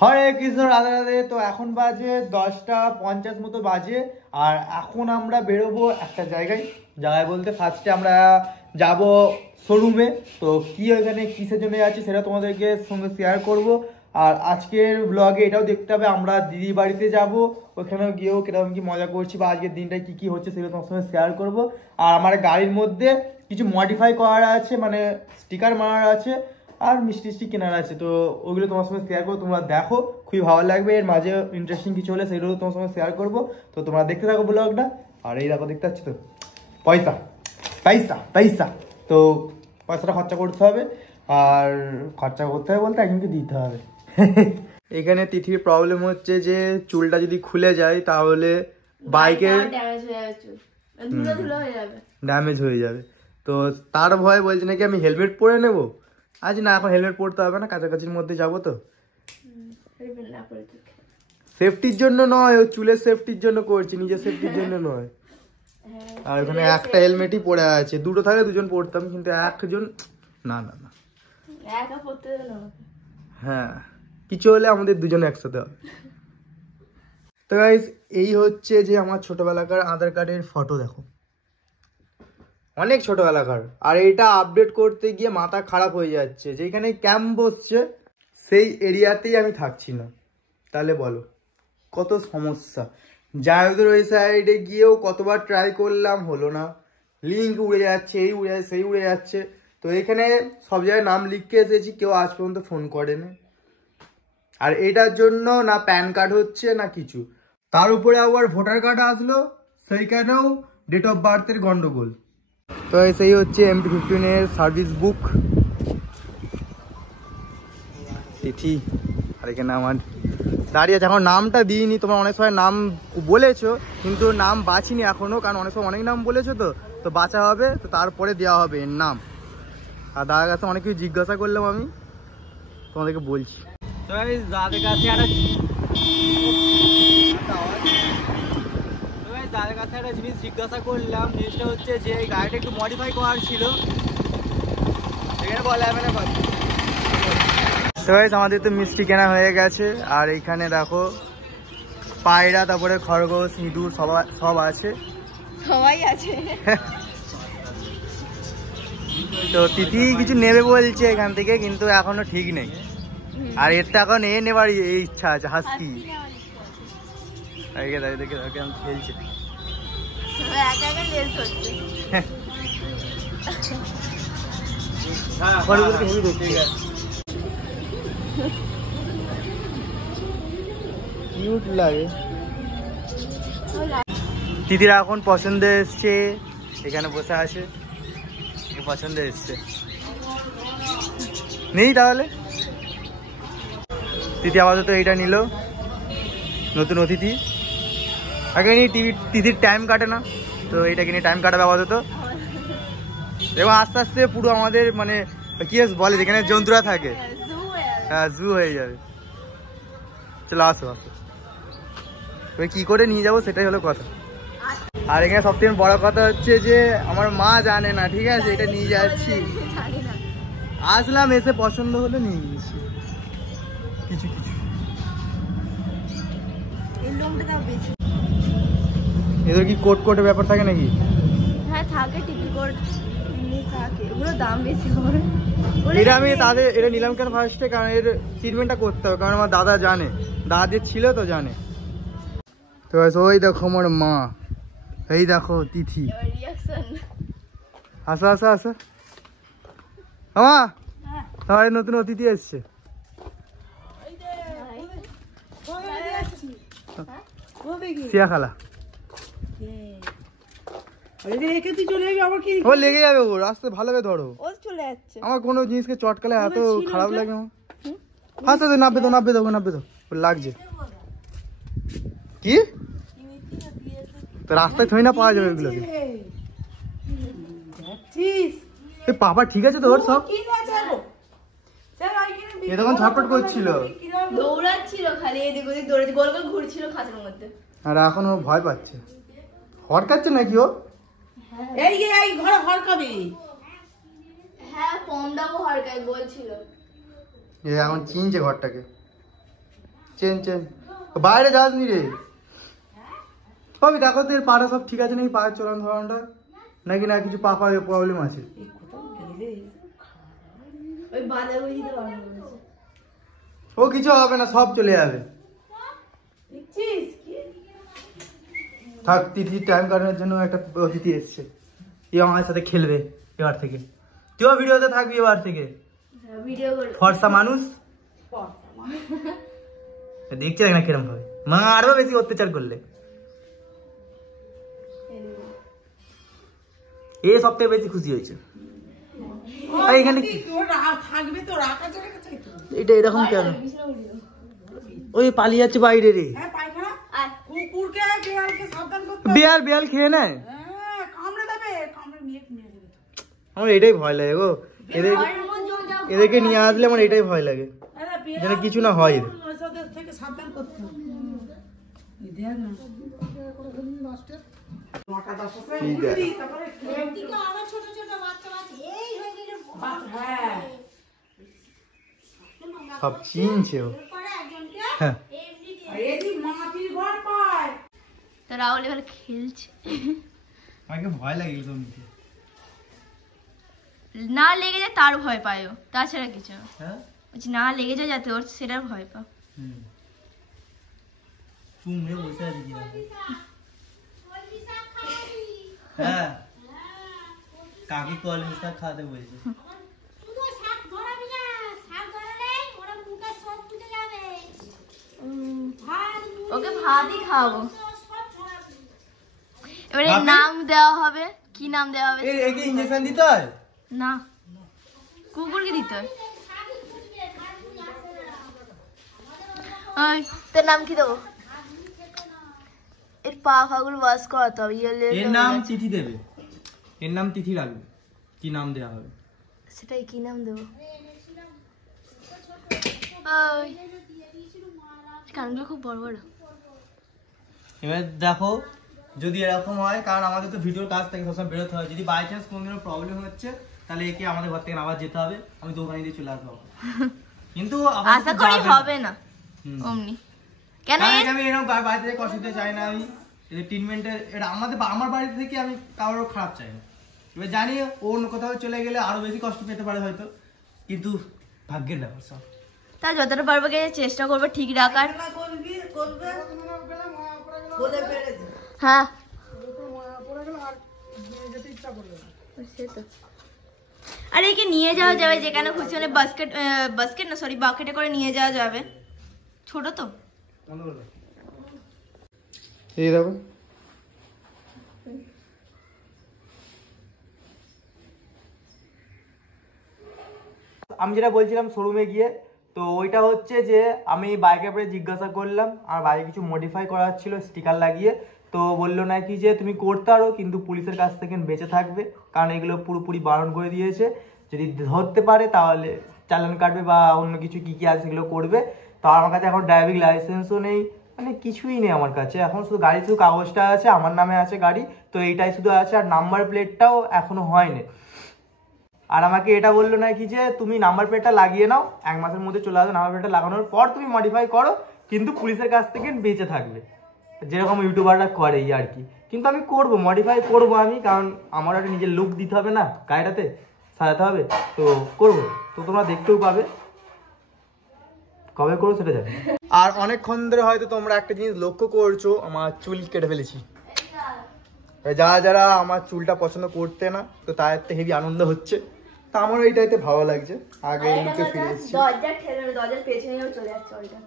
হরে কৃষ্ণ, রাধে রাধে। তো এখন বাজে 10:50 মতো বাজে, আর এখন আমরা বেরোবো একটা জায়গায় বলতে ফার্স্টে আমরা যাব শোরুমে। তো কি ওইখানে কিসের জন্য যাচ্ছি সেটা তোমাদেরকে সঙ্গে শেয়ার করব। আর আজকের ব্লগে এটাও দেখতে হবে আমরা দিদির বাড়িতে যাব, ওইখানেও গিয়েও কিরকম কি মজা করছি বা আজকের দিনটায় কি কি হচ্ছে সেগুলো তোমার সঙ্গে শেয়ার করব। আর আমার গাড়ির মধ্যে কিছু মডিফাই করার আছে, মানে স্টিকার মারার আছে আর মিষ্টি টিষ্টি কেনার আছে। তো ওইগুলো তোমার সঙ্গে শেয়ার করবো, তোমরা দেখো, খুবই ভালো লাগবে। এর মাঝে ইন্টারেস্টিং কিছু হলে সেগুলো তোমার সঙ্গে শেয়ার করবো। তো তোমরা দেখতে থাকো ব্লগটা। আর এই দেখো, দেখতে পাচ্ছি তো পয়সা পয়সা পয়সা। তো পয়সাটা খরচা করতে হবে, আর খরচা করতে হবে বলতে একজনকে দিতে হবে। এখানে তিথির প্রবলেম হচ্ছে যে চুলটা যদি খুলে যায় তাহলে বাইকের ড্যামেজ হয়ে যাবে। তো তার ভয় বলছে নাকি আমি হেলমেট পরে নেবো। আজ না, এখন হেলমেট পরতে হবে না, কাছাকাছির মধ্যে যাবো তো। সেফটির জন্য নয়, ও চুলের সেফটির জন্য করছি, নিজের সেফটির জন্য নয়। আর ওখানে একটা হেলমেটই পরে আছে, দুটো থাকলে দুজন পড়তাম, কিন্তু একজন না না না, একা পড়তে না। হ্যাঁ, কিছু হলে আমাদের দুজন একসাথে হবে। তো গাইস, এই হচ্ছে যে আমার ছোটবেলাকার আধার কার্ডের ফটো। দেখো, অনেক ছোটবেলাকার। আর এটা আপডেট করতে গিয়ে মাথা খারাপ হয়ে যাচ্ছে। যেখানে ক্যাম্প বসছে সেই এরিয়াতেই আমি থাকছি না, তাহলে বলো কত সমস্যা। জায়দের ওই সাইডে গিয়েও কতবার ট্রাই করলাম, হলো না। লিঙ্ক উড়ে যাচ্ছে, এই উড়ে যাচ্ছে, সেই উড়ে যাচ্ছে। তো এখানে সব জায়গায় নাম লিখে এসেছি, কেউ আজ পর্যন্ত ফোন করেনি। আর এটার জন্য না প্যান কার্ড হচ্ছে না কিছু, তার উপরে আবার ভোটার কার্ড আসলো, সেইখানেও ডেট অফ বার্থের গন্ডগোল। তো সেই হচ্ছে MP15 সার্ভিস বুক তিথি। আর এখানে আমার দাঁড়িয়ে আছে, এখন নামটা দিইনি। তোমার অনেক সময় নাম বলেছো কিন্তু নাম বাঁচিনি এখনো, কারণ অনেক সময় অনেক নাম বলেছো, তো বাঁচা হবে, তো তারপরে দেওয়া হবে এর নাম। আর দাদার কাছে অনেক কিছু জিজ্ঞাসা করলাম, আমি তোমাদেরকে বলছি। তো দাদার কাছে একটা জিনিস জিজ্ঞাসা করলাম। জিনিসটা হচ্ছে যে এই গাড়িটা একটু মডিফাই করার ছিল, এখানে বলা যাবে না কথা। তো আমাদের তো মিষ্টি কেনা হয়ে গেছে। আর এইখানে দেখো পায়রা, তারপরে খরগোশ, ইঁদুর সব আছে, সবাই আছে। তো তিথি কিছু নেবে বলছে এখান থেকে, কিন্তু এখনো ঠিক নেই। আর এর তো এখন নেবার এই ইচ্ছা আছে, হাসকি দেখে খেলছে। কিউট লাগে। দিদিরা এখন পছন্দ এসছে, এখানে বসে আছে, পছন্দ এসছে নেই। তাহলে দিদি আপাতত এইটা নিল, নতুন অতিথি। আগে নিয়ে দিদির টাইম কাটে না, তো এইটাকে নিয়ে টাইম কাটাবে আপাতত। এবং আস্তে আস্তে পুরো আমাদের মানে কি বলে যেখানে জন্তুরা থাকে, হ্যাঁ জু হয়ে যাবে। চলো আসো আসো, তুমি কি করে নিয়ে যাবো সেটাই হলো কথা। আর এখানে সবথেকে বড় কথা হচ্ছে যে আমার মা জানে না, ঠিক আছে, এটা নিয়ে যাচ্ছি। আসলাম, এসে পছন্দ হলে নিয়ে নিয়েছি কিছু কিছু। এদের কি কোট কোটের ব্যাপার থাকে নাকি? হ্যাঁ থাকে, টিপি কোট থাকে, ওগুলো দাম বেশি করে। এটা আমি তাদের এটা নিলাম কেন ফার্স্টে, কারণ এর ট্রিটমেন্টটা করতে হবে, কারণ আমার দাদা জানে, দাদা ছিল তো জানে। তো ওই দেখো আমার মা, এই দেখো তিথি। আসো আসো আসো মা, তোমার নতুন অতিথি এসছে। সিয়া খালা ও লেগে যাবে, ও রাস্তা ভালোভাবে ধরো, আমার কোনো জিনিসকে চটকালে এত খারাপ লাগে আমার। আচ্ছা নাববে তো, নাববে দেবো, নাববে তো, লাগছে কি তো রাস্তায় থই না পাওয়া যাবে এগুলোকে। পাপা ঠিক আছে তো ওর সব, এ তখন ছটফট করছিল, দৌড়াচ্ছিল খালি, এদিক ওদিক দৌড়ে গোল গোল ঘুরছিল খাঁচার মধ্যে। আর এখন ও ভয় পাচ্ছে, হড়কাচ্ছে নাকি ও? এই ঘরে হড়কাবে, হ্যাঁ পমদাও হড়কায় বলছিল। এ এখন চিনছে ঘরটাকে। চেন চেন বাইরে যাসনি রে ভাবি দেখো তো এর পাটা সব ঠিক আছে নাকি পায়ের চলান ধরনটা নাকি না কিছু পা পা প্রবলেম আছে ও কিছু হবে না সব চলে যাবে থাক তিথি টাইম কাটানোর জন্য একটা অতিথি এসছে এ আমার সাথে খেলবে এবার থেকে তুইও ভিডিওতে থাকবি এবার থেকে ফর্সা মানুষ দেখছে না কিরম ভাবে মা আরো বেশি অত্যাচার করলে এই সবথেকে বেশি খুশি হয়েছে এখানে এটা এরকম কেন ওই পালিয়ে যাচ্ছে বাইরে রে বিয়াল বিয়াল খেয়ে নেয় আমার এটাই ভয় লাগে গো এদেরকে নিয়ে আসলে আমার এটাই ভয় লাগে যেন কিছু না হয় সব চিনছে ও হ্যাঁ রাহুল এবার খেলছে আমাকে ভয় লাগে না লেগে যায় তার ভয় পায় ও তাছাড়া কিছু না হ্যাঁ বলছি না লেগে যায় যাতে ওর সেটার ভয় পা তুমি বসে আছি হ্যাঁ কাকি কলমি শাক খাতে বলছে ওকে ভাতই খাওয়াবো এবারে নাম দেওয়া হবে কি নাম দেওয়া হবে একে ইনজেকশন দিতে হয় না কুকুরকে দিতে হয় তোর নাম কি দেবো এর পা ফাগুলো বাস করাতে হবে এর নাম তিথি দেবে এর নাম তিথি রাখবে কি নাম দেওয়া হবে সেটাই কি নাম দেবো কানগুলো খুব বড় বড় এবার দেখো যদি এরকম হয় কারণ আমাদের তো ভিডিওর কাজ থেকে সবসময় বেরোতে হয় যদি বাই চান্স কোনদিনও প্রবলেম হচ্ছে তাহলে একে আমাদের ঘর থেকে আবার যেতে হবে আমি দোকানে দিয়ে চলে আসবো কিন্তু আশা করি হবে না অমনি কেন আমি এরকম বাড়িতে থেকে কষ্ট দিতে চাই না আমি এই ট্রিটমেন্টের এটা আমার বাড়ি থেকে আমি কারোর খারাপ চাই না এবার জানি অন্য কোথাও চলে গেলে আরো বেশি কষ্ট পেতে পারে হয়তো কিন্তু ভাগ্যের ব্যাপার সব তা যতটা পারবো চেষ্টা করবো ঠিক রাখার হ্যাঁ আর একে নিয়ে যাওয়া যাবে যেখানে খুশি মানে বাস্কেট না সরি বাকেটে করে নিয়ে যাওয়া যাবে ছোট তো এই দেখো আমি যেটা বলছিলাম শোরুমে গিয়ে তো ওইটা হচ্ছে যে আমি বাইকের ব্যাপারে জিজ্ঞাসা করলাম আর বাইকে কিছু মডিফাই করার ছিল স্টিকার লাগিয়ে তো বললো নাকি যে তুমি করতে পারো কিন্তু পুলিশের কাছ থেকে বেঁচে থাকবে কারণ এগুলো পুরোপুরি বারণ করে দিয়েছে যদি ধরতে পারে তাহলে চালান কাটবে বা অন্য কিছু কী কী আছে সেগুলো করবে তো আমার কাছে এখন ড্রাইভিং লাইসেন্সও নেই মানে কিছুই নেই আমার কাছে এখন শুধু গাড়ি শুধু কাগজটা আছে আমার নামে আছে গাড়ি তো এইটাই শুধু আছে আর নাম্বার প্লেটটাও এখনো হয়নি আর আমাকে এটা বললো নাকি যে তুমি নাম্বার প্লেটটা লাগিয়ে নাও 1 মাসের মধ্যে চলে আসবে নাম্বার প্লেটটা লাগানোর পর তুমি মডিফাই করো কিন্তু পুলিশের কাছ থেকে বেঁচে থাকবে যেরকম ইউটিউবাররা করে আর কি কিন্তু আমি করব মডিফাই করব আমি কারণ আমার একটা নিজের লুক দিতে হবে না গাড়িটাতে সাজাতে হবে তো করব তো তোমরা দেখতেও পাবে কবে করো সেটা জানি আর অনেকক্ষণ ধরে হয়তো তোমরা একটা জিনিস লক্ষ্য করছো আমার চুল কেটে ফেলেছি যারা যারা আমার চুলটা পছন্দ করতে না তো তাদের হেভি আনন্দ হচ্ছে তা আমার এইটাইতে ভালো লাগছে আগে লুকে ফিরে এসেছি দরজা ঠেলে দরজার পেছনেও চলে যাচ্ছে ওইটা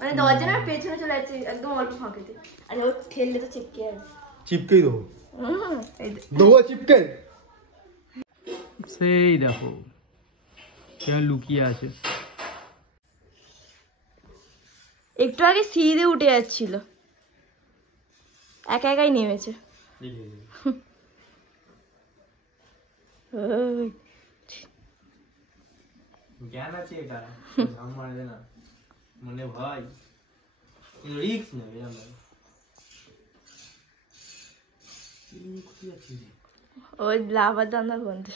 মানে দরজার পেছনে চলে যাচ্ছে একদম অল্প ফাঁকেতে আর ও ঠেললে তো চিপকে যাবে চিপকেই দেবো দেবো চিপকে সেই দেখো কেমন লুকিয়ে আছে একটু আগে সিঁড়ি উঠে যাচ্ছিল একা একাই নেমেছে জ্ঞান আছে এটা মারবে না মনে ভাই রিস্ক নেবে ওই লাভার দান্দা বন্ধু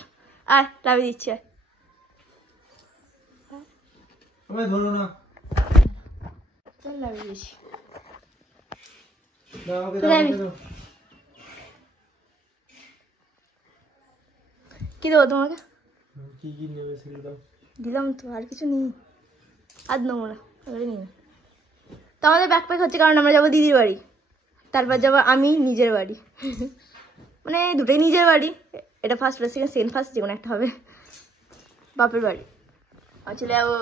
আর লাভে দিচ্ছে ধরো না আমার লাগবে বেশি। দাও আমাকে তো দাও, আমি- আমাকে দাও। কি দেবো তোমাকে? কি কি নেবে সেগুলো দাও। দিলাম তো, আর কিছু নেই, আর নেবো না, ওগুলো নিই না। তো আমাদের ব্যাকপ্যাক হচ্ছে কারণ আমরা যাবো দিদির বাড়ি, তারপর যাবো আমি নিজের বাড়ি। মানে দুটোই নিজের বাড়ি, এটা ফার্স্ট প্লাস সেকেন্ড ফার্স্ট যে কোনো একটা হবে, বাপের বাড়ি। আর চলে যাবো।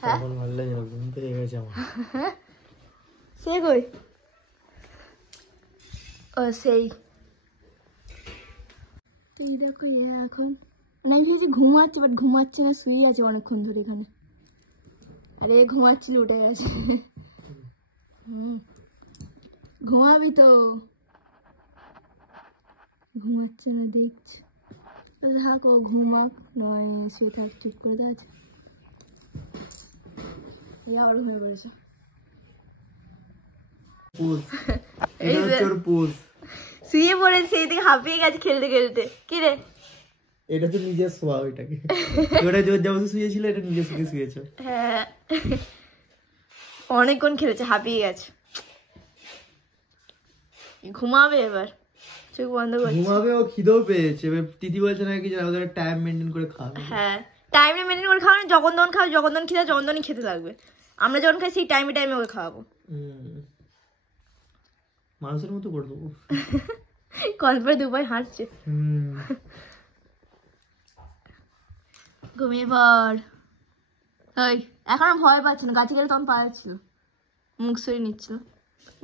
হ্যাঁ তখন ভালো লাগে না, ঘুম পেয়ে গেছে আমার। সে কই? ও সেই এই দেখো এখন মানে আমি ভেবেছি ঘুমাচ্ছে, বাট ঘুমাচ্ছে না, শুয়ে আছে অনেকক্ষণ ধরে এখানে। আরে ঘুমাচ্ছিল, উঠে গেছে। ঘুমাবি তো? ঘুমাচ্ছে না দেখছি, থাক ও ঘুমাক, নয় শুয়ে থাক, চুপ করে দেয়। আবার ঘুমিয়ে পড়েছে। পুষ। এই এটা যে- হচ্ছে ওর পুষ। শুয়ে পড়েছে, সেই দিকে হাঁপিয়ে গেছে খেলতে খেলতে। কি রে? এটা তো নিজের শোয়া, ওইটাকে ওটা জোর জবরদস্তি শুয়েছিল, এটা নিজের সুখে শুয়েছে। হ্যাঁ অনেকক্ষণ খেলেছে, হাঁপিয়ে গেছে। ঘুমাবে এবার, চোখ বন্ধ করছে। ঘুমাবে, ও খিদেও পেয়েছে। এবার দিদি বলছে নাকি যে ওদের টাইম মেনটেন করে খাবে। হ্যাঁ টাইমে মেনটেন করে খাওয়ানো, যখন তখন খাবে, যখন তখন খিদে যখন তখনই খেতে লাগবে। আমরা যখন খাই সেই টাইমে টাইমে ওকে খাওয়াবো। মানুষের মতো করে দেবো। কল্পে দুপাই হাঁটছে। হুম। ঘুমিয়ে পড়। ওই এখন আর ভয় পাচ্ছে না, গাছে গেলে তখন পাওয়া যাচ্ছিল, মুখ সরিয়ে নিচ্ছিল।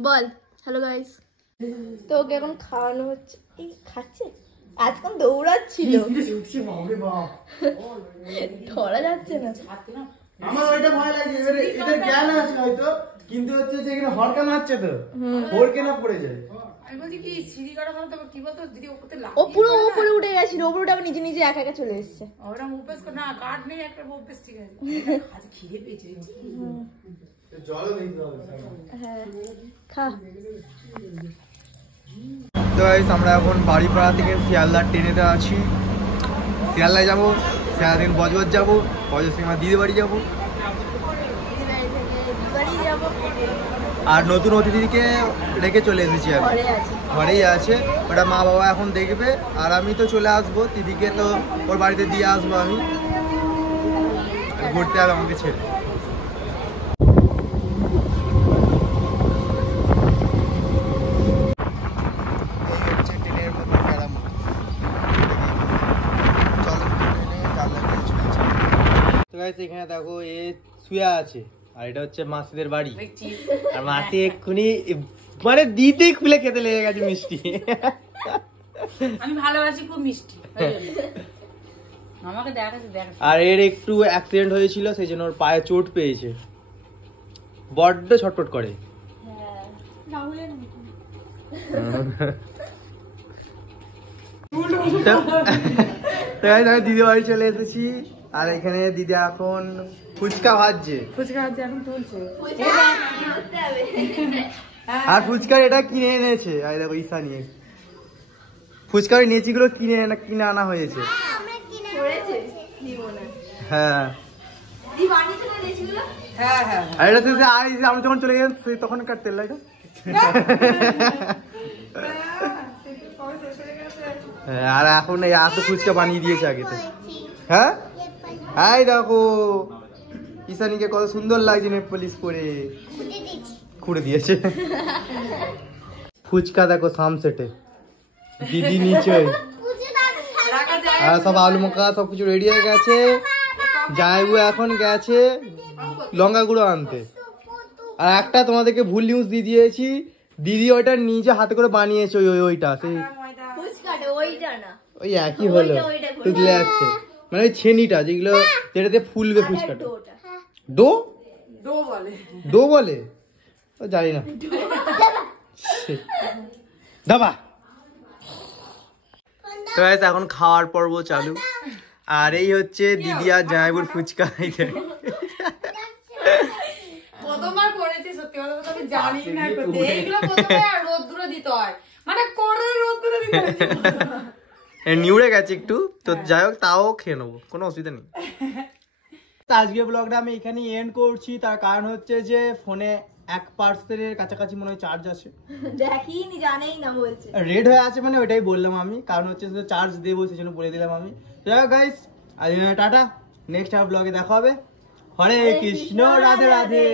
বল হ্যালো গাইস। তো ওকে এখন খাওয়ানো হচ্ছে। এই খাচ্ছে, এতক্ষণ দৌড়াচ্ছিল, ধরা যাচ্ছে না। আমার ওইটা ভয় লাগে, এদের জ্ঞান আছে হয়তো, কিন্তু হচ্ছে যে এখানে হড়কা মারছে তো, হড়কে না পড়ে যায়। আমি বলছি কি সিঁড়ি কাটা মানে তো কি বলতো দিদি ওপরে ও পুরো উপরে উঠে গেছিল, উপরে উঠে আবার নিজে নিজে একা একা চলে এসছে। ওরা মুভেস না কাট নেই, একটা মুভেস ঠিক আছে। আজ খিদে পেয়েছে। জলও দিতে হবে। হ্যাঁ খা। তো গাইস আমরা এখন বাড়িপাড়া থেকে শিয়ালদার ট্রেনেতে আছি। শিয়ালদায় যাবো, শিয়ালদা থেকে বজবজ যাবো, বজবজ থেকে আমার দিদির বাড়ি যাবো। আর নতুন অতিথিকে রেখে চলে এসেছি আমি, ঘরে আছে। ঘরেই আছে। ওটা মা বাবা এখন দেখবে, আর আমি তো চলে আসবো। দিদিকে তো ওর বাড়িতে দিয়ে আসবো আমি, ঘুরতে হবে আমাকে ছেড়ে। এই হচ্ছে ট্রেনের মধ্যে মেরামত। চলো ট্রেনে জানলা দিয়ে শুয়েছে। তো গাইস এখানে দেখো এ শুয়ে আছে, আর এটা হচ্ছে মাসিদের বাড়ি। আর মাসি এক্ষুনি মানে দিতেই খুলে খেতে লেগে গেছে মিষ্টি। আমি ভালোবাসি খুব মিষ্টি। আমাকে দেখাচ্ছে দেখ। আর এর একটু অ্যাক্সিডেন্ট হয়েছিল, সেই জন্য ওর পায়ে চোট পেয়েছে, বড্ড ছটফট করে। তো আমি দিদি বাড়ি চলে এসেছি, আর এখানে দিদি এখন ফুচকা ভাজছে। ফুচকা হাতে এখন তুলছে। আর ফুচকার এটা কিনে এনেছে, আর দেখো ঈশা নিয়ে ফুচকার নেচি গুলো কিনে আনা হয়েছে। হ্যাঁ হ্যাঁ হ্যাঁ আর এটা তো যে আমি যখন চলে গেলাম তখন কাটতে লাগে। আর এখন এই এত ফুচকা বানিয়ে দিয়েছে আগে তো। হ্যাঁ এই দেখো ঈশানীকে কত সুন্দর লাগছে নেল পলিশ করে, খুঁড়ে দিয়েছে। ফুচকা দেখো সামসেটে, দিদি নিচে, আর সব আলু মকা সবকিছু রেডি হয়ে গেছে। জায়বু এখন গেছে লঙ্কা গুঁড়ো আনতে। আর একটা তোমাদেরকে ভুল নিউজ দিয়ে দিয়েছি, দিদি ওইটা নিজে হাতে করে বানিয়েছে, ওইটা সেই ওই একই হলো, তুলে যাচ্ছে মানে ওই ছেনিটা যেগুলো যেটাতে ফুলবে ফুচকাটা। ডো ডো বলে। ডো বলে ও জানি না। দাবা তো গাইস এখন খাওয়ার পর্ব চালু। আর এই হচ্ছে দিদি আর জামাইবুর ফুচকা। প্রথমবার করেছি, সত্যি কথা বলতে আমি জানি না করতে। এইগুলো প্রথমে রোদ্দুরে দিতে হয়, মানে করে রোদ্দুরে দিতে হয়। নিউড়ে গেছে একটু তো, যাই হোক তাও খেয়ে নেবো, কোনো অসুবিধা নেই। আজকে ব্লগটা আমি এখানে এন্ড করছি, তার কারণ হচ্ছে যে ফোনে 1% কাছাকাছি মনে হয় চার্জ আছে, দেখিনি জানেই না বলছে রেড হয়ে আছে, মানে ওইটাই বললাম আমি, কারণ হচ্ছে চার্জ দেবো সেই জন্য বলে দিলাম আমি। তো গাইস আজ টাটা, নেক্সট ব্লগে দেখা হবে। হরে কৃষ্ণ, রাধে রাধে।